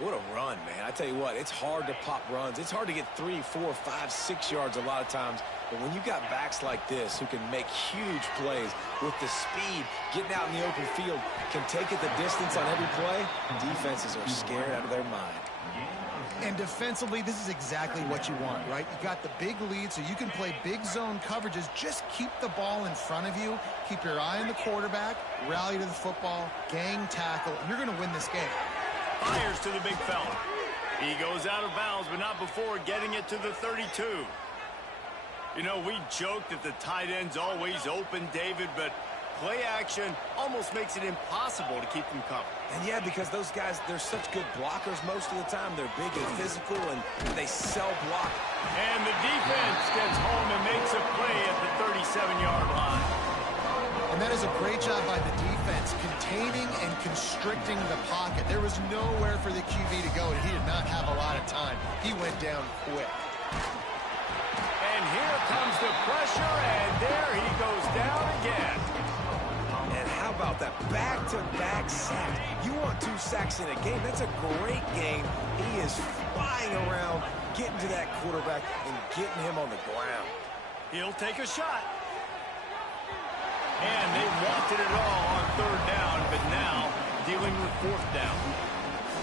What a run, man. I tell you what, it's hard to pop runs. It's hard to get 3, 4, 5, 6 yards a lot of times. But when you got backs like this who can make huge plays with the speed, getting out in the open field, can take it the distance on every play, defenses are scared out of their mind. And defensively, this is exactly what you want, right? You got the big lead, so you can play big zone coverages. Just keep the ball in front of you. Keep your eye on the quarterback. Rally to the football. Gang tackle. And you're going to win this game. Fires to the big fella. He goes out of bounds, but not before getting it to the 32. You know, we joke that the tight end's always open, David, but play action almost makes it impossible to keep them covered. And yeah, because those guys, they're such good blockers most of the time. They're big and physical, and they sell block. And the defense gets home and makes a play at the 37-yard line. And that is a great job by the defense, containing and constricting the pocket. There was nowhere for the QB to go, and he did not have a lot of time. He went down quick. And here comes the pressure, and there he goes down again. And how about that back-to-back sack? You want 2 sacks in a game? That's a great game. He is flying around, getting to that quarterback and getting him on the ground. He'll take a shot. And they wanted it all on 3rd down, but now dealing with 4th down.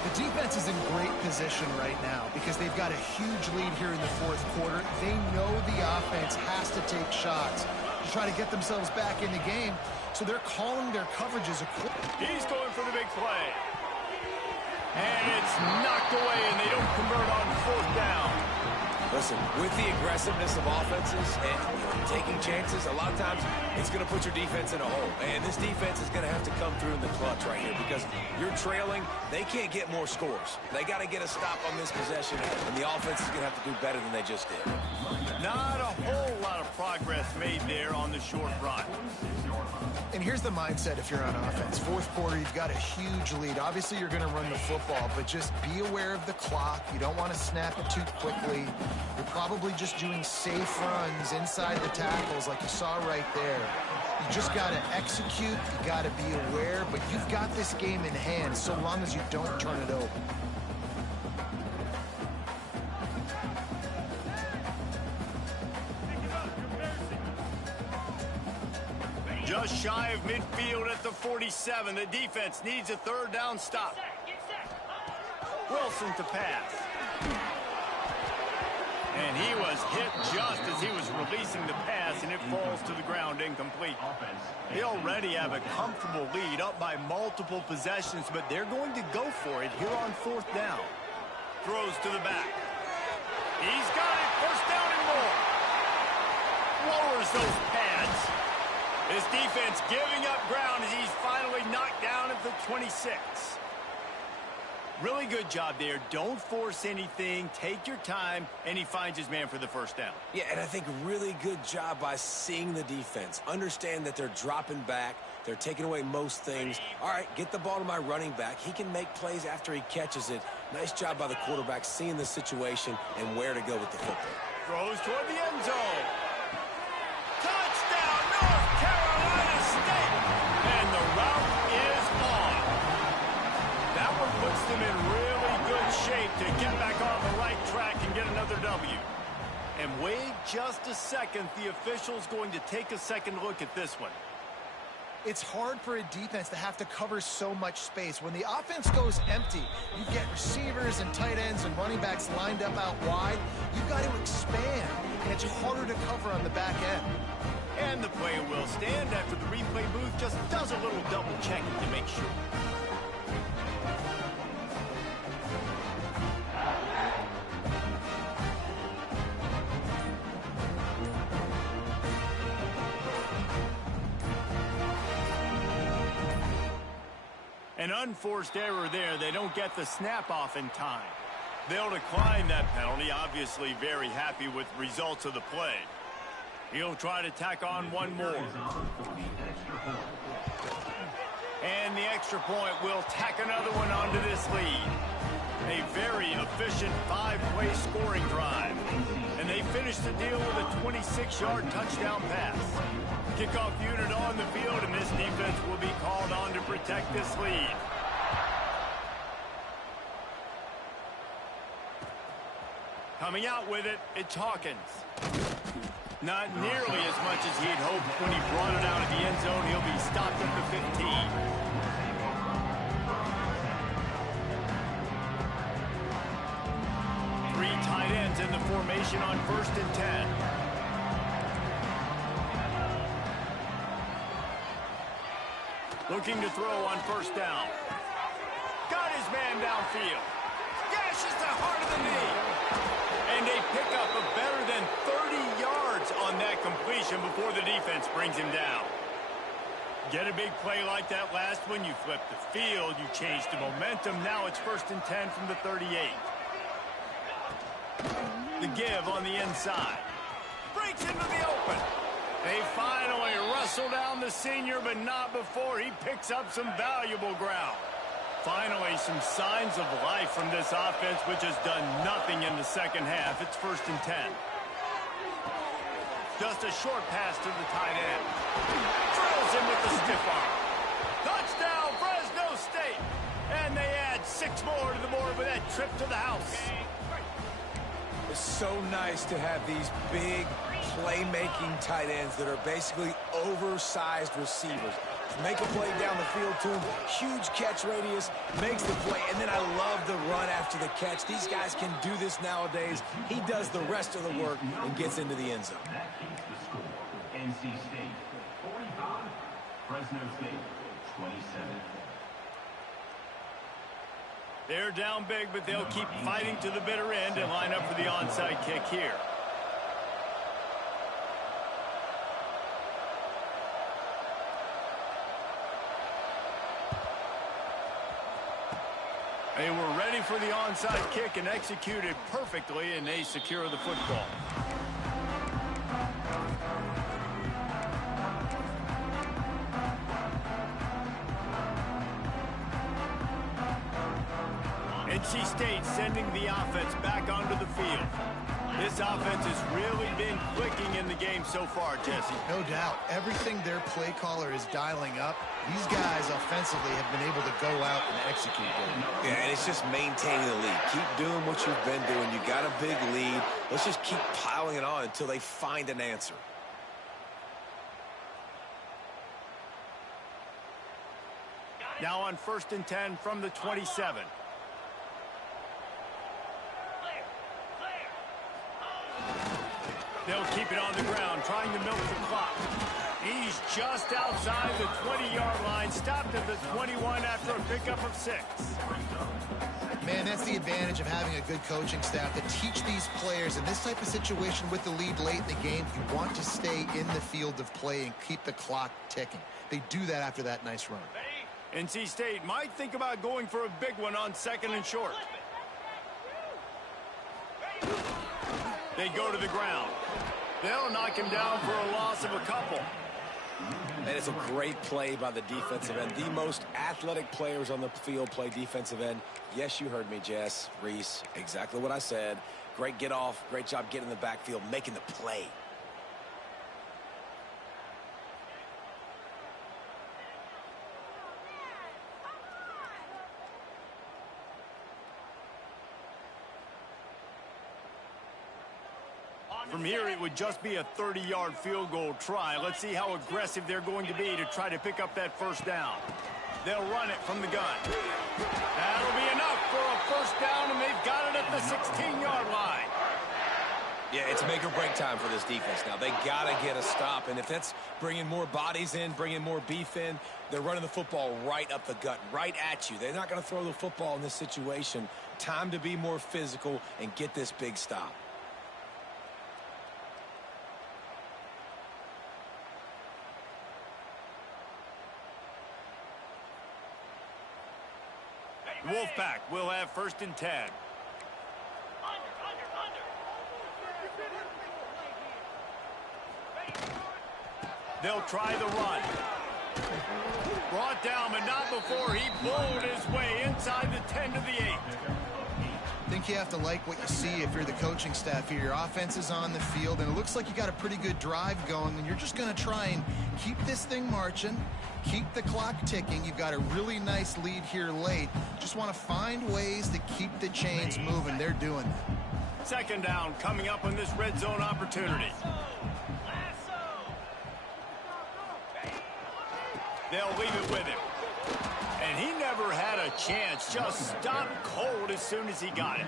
The defense is in great position right now because they've got a huge lead here in the 4th quarter. They know the offense has to take shots to try to get themselves back in the game, so they're calling their coverages. He's going for the big play. And it's knocked away, and they don't convert on 4th down. Listen, with the aggressiveness of offenses and taking chances, a lot of times it's going to put your defense in a hole. And this defense is going to have to come through in the clutch right here because you're trailing. They can't get more scores. They got to get a stop on this possession, and the offense is going to have to do better than they just did. Not a whole lot of progress made there on the short run. And here's the mindset if you're on offense. 4th quarter, you've got a huge lead. Obviously, you're going to run the football, but just be aware of the clock. You don't want to snap it too quickly. You're probably just doing safe runs inside the tackles like you saw right there. You just got to execute. You got to be aware, but you've got this game in hand so long as you don't turn it over. Just shy of midfield at the 47. The defense needs a 3rd down stop. Wilson to pass. And he was hit just as he was releasing the pass, and it falls to the ground incomplete. They already have a comfortable lead up by multiple possessions, but they're going to go for it here on 4th down. Throws to the back. He's got it. 1st down and more. Lowers those pads. This defense giving up ground as he's finally knocked down at the 26. Really good job there. Don't force anything. Take your time, and he finds his man for the 1st down. Yeah, and I think really good job by seeing the defense. Understand that they're dropping back. They're taking away most things. All right, get the ball to my running back. He can make plays after he catches it. Nice job by the quarterback seeing the situation and where to go with the football. Throws toward the end zone. Touchdown, North Carolina State! And the route is on. That one puts them in really good shape to get back on the right track and get another W. And wait just a second. The official's going to take a second look at this one. It's hard for a defense to have to cover so much space. When the offense goes empty, you get receivers and tight ends and running backs lined up out wide. You've got to expand, and it's harder to cover on the back end. And the play will stand after the replay booth just does a little double checking to make sure. An unforced error there. They don't get the snap off in time. They'll decline that penalty. Obviously very happy with results of the play. He'll try to tack on one more. And the extra point will tack another one onto this lead. A very efficient 5-play scoring drive. And they finish the deal with a 26-yard touchdown pass. Kickoff unit on the field, and this defense will be called on to protect this lead. Coming out with it, it's Hawkins. Not nearly as much as he'd hoped when he brought it out of the end zone. He'll be stopped at the 15. Three tight ends in the formation on 1st and 10. Looking to throw on 1st down. Got his man downfield. Gashed Unleashes the heart of the knee. And a pickup of better than 30 yards on that completion before the defense brings him down. Get a big play like that last one, you flip the field, you change the momentum. Now it's 1st and 10 from the 38. The give on the inside. Breaks into the open. They finally wrestle down the senior, but not before he picks up some valuable ground. Finally, some signs of life from this offense, which has done nothing in the second half. It's 1st and 10. Just a short pass to the tight end. Drills him with the stiff arm. Touchdown, Fresno State. And they add 6 more to the board with that trip to the house. It's so nice to have these big playmaking tight ends that are basically oversized receivers. Make a play down the field to him, huge catch radius, makes the play, and then I love the run after the catch. These guys can do this nowadays. He does the rest of the work and gets into the end zone. That keeps the score. NC State 45, Fresno State 27. They're down big, but they'll keep fighting to the bitter end and line up for the onside kick here. They were ready for the onside kick and executed perfectly, and they secure the football. NC State sending the offense back onto the field. This offense has really been clicking in the game so far, Jesse. No doubt. Everything their play caller is dialing up, these guys offensively have been able to go out and execute. Yeah, and it's just maintaining the lead. Keep doing what you've been doing. You got a big lead. Let's just keep piling it on until they find an answer. Now on 1st and 10 from the 27. They'll keep it on the ground, trying to milk the clock. He's just outside the 20-yard line, stopped at the 21 after a pickup of 6. Man, that's the advantage of having a good coaching staff to teach these players in this type of situation with the lead late in the game. You want to stay in the field of play and keep the clock ticking. They do that after that nice run. NC State might think about going for a big one on 2nd and short. They go to the ground. They'll knock him down for a loss of a couple. And it's a great play by the defensive end. The most athletic players on the field play defensive end. Yes, you heard me, Jess, Reese. Exactly what I said. Great get off. Great job getting in the backfield, making the play. From here, it would just be a 30-yard field goal try. Let's see how aggressive they're going to be to try to pick up that 1st down. They'll run it from the gun. That'll be enough for a 1st down, and they've got it at the 16-yard line. Yeah, it's make or break time for this defense now. They got to get a stop, and if that's bringing more bodies in, bringing more beef in, they're running the football right up the gut, right at you. They're not going to throw the football in this situation. Time to be more physical and get this big stop. Wolfpack will have 1st and 10. They'll try the run. Brought down, but not before he pulled his way inside the 10 to the 8. I think you have to like what you see if you're the coaching staff here. Your offense is on the field, and it looks like you got a pretty good drive going, and you're just going to try and keep this thing marching, keep the clock ticking. You've got a really nice lead here late. Just want to find ways to keep the chains moving. They're doing that. 2nd down coming up on this red zone opportunity. They'll leave it with him. And he never had a chance. Just stopped cold as soon as he got it.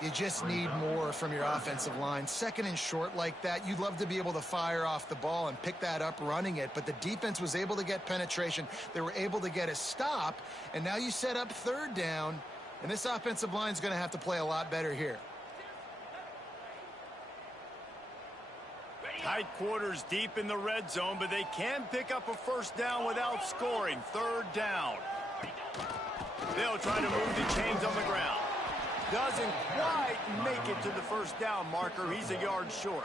You just need more from your offensive line. 2nd and short like that, you'd love to be able to fire off the ball and pick that up running it, but the defense was able to get penetration. They were able to get a stop, and now you set up 3rd down. And this offensive line is going to have to play a lot better here. Tight quarters deep in the red zone, but they can pick up a first down without scoring. Third down. They'll try to move the chains on the ground. Doesn't quite make it to the first down marker. He's a yard short.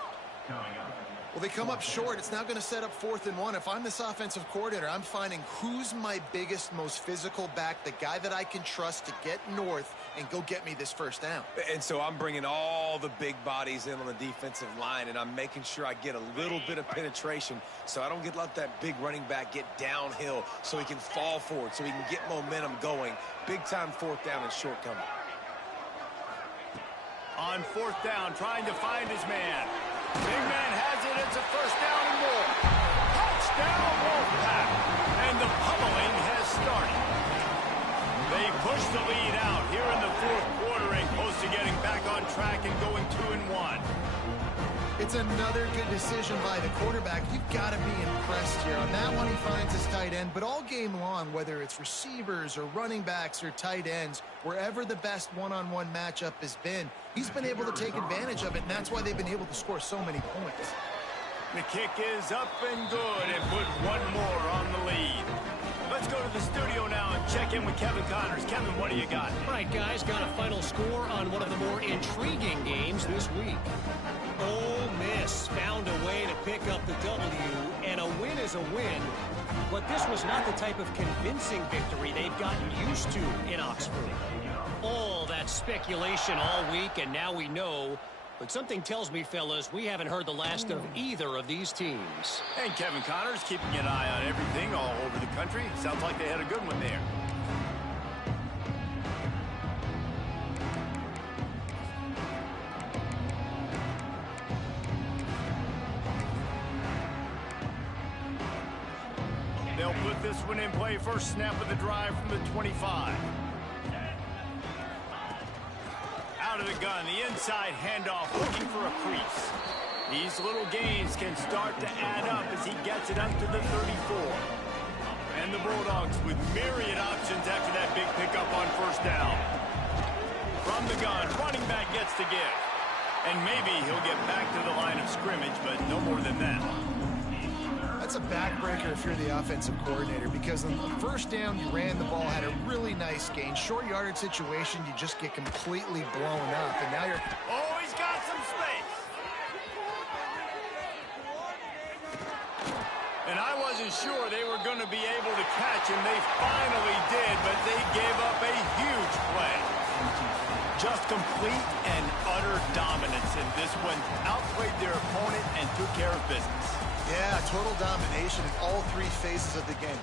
Well, they come up short. It's now going to set up 4th and 1. If I'm this offensive coordinator, I'm finding who's my biggest, most physical back, the guy that I can trust to get north and go get me this first down. And so I'm bringing all the big bodies in on the defensive line, and I'm making sure I get a little bit of penetration so I don't let that big running back get downhill so he can fall forward, so he can get momentum going. Big-time 4th down and short coming. On 4th down, trying to find his man. Big man has it. It's a first down and more. Touchdown, Wolfpack. And the pummeling has started. They push the lead out here in the 4th quarter and close to getting back on track and going 2-1. It's another good decision by the quarterback. You've got to be impressed here. On that one, he finds his tight end. But all game long, whether it's receivers or running backs or tight ends, wherever the best one-on-one matchup has been, he's been able to take advantage of it, and that's why they've been able to score so many points. The kick is up and good and put one more on the lead. Let's go to the studio now and check in with Kevin Connors. Kevin, what do you got? All right, guys, got a final score on one of the more intriguing games this week. Ole Miss found a way to pick up the W, and a win is a win. But this was not the type of convincing victory they've gotten used to in Oxford. All that speculation all week, and now we know. But something tells me, fellas, we haven't heard the last of either of these teams. And Kevin Connors keeping an eye on everything all over the country. Sounds like they had a good one there. They'll put this one in play. First snap of the drive from the 25. Out of the gun, the inside handoff, looking for a crease. These little gains can start to add up as he gets it up to the 34. And the Bulldogs with myriad options after that big pickup on first down. From the gun, running back gets to give. And maybe he'll get back to the line of scrimmage, but no more than that. That's a backbreaker if you're the offensive coordinator, because on the first down, you ran the ball, had a really nice gain. Short yardage situation, you just get completely blown up, and now you're... Oh, he's got some space. And I wasn't sure they were going to be able to catch him. They finally did, but they gave up a huge play. Just complete and utter dominance in this one. Outplayed their opponent and took care of business. Yeah, total domination in all 3 phases of the game.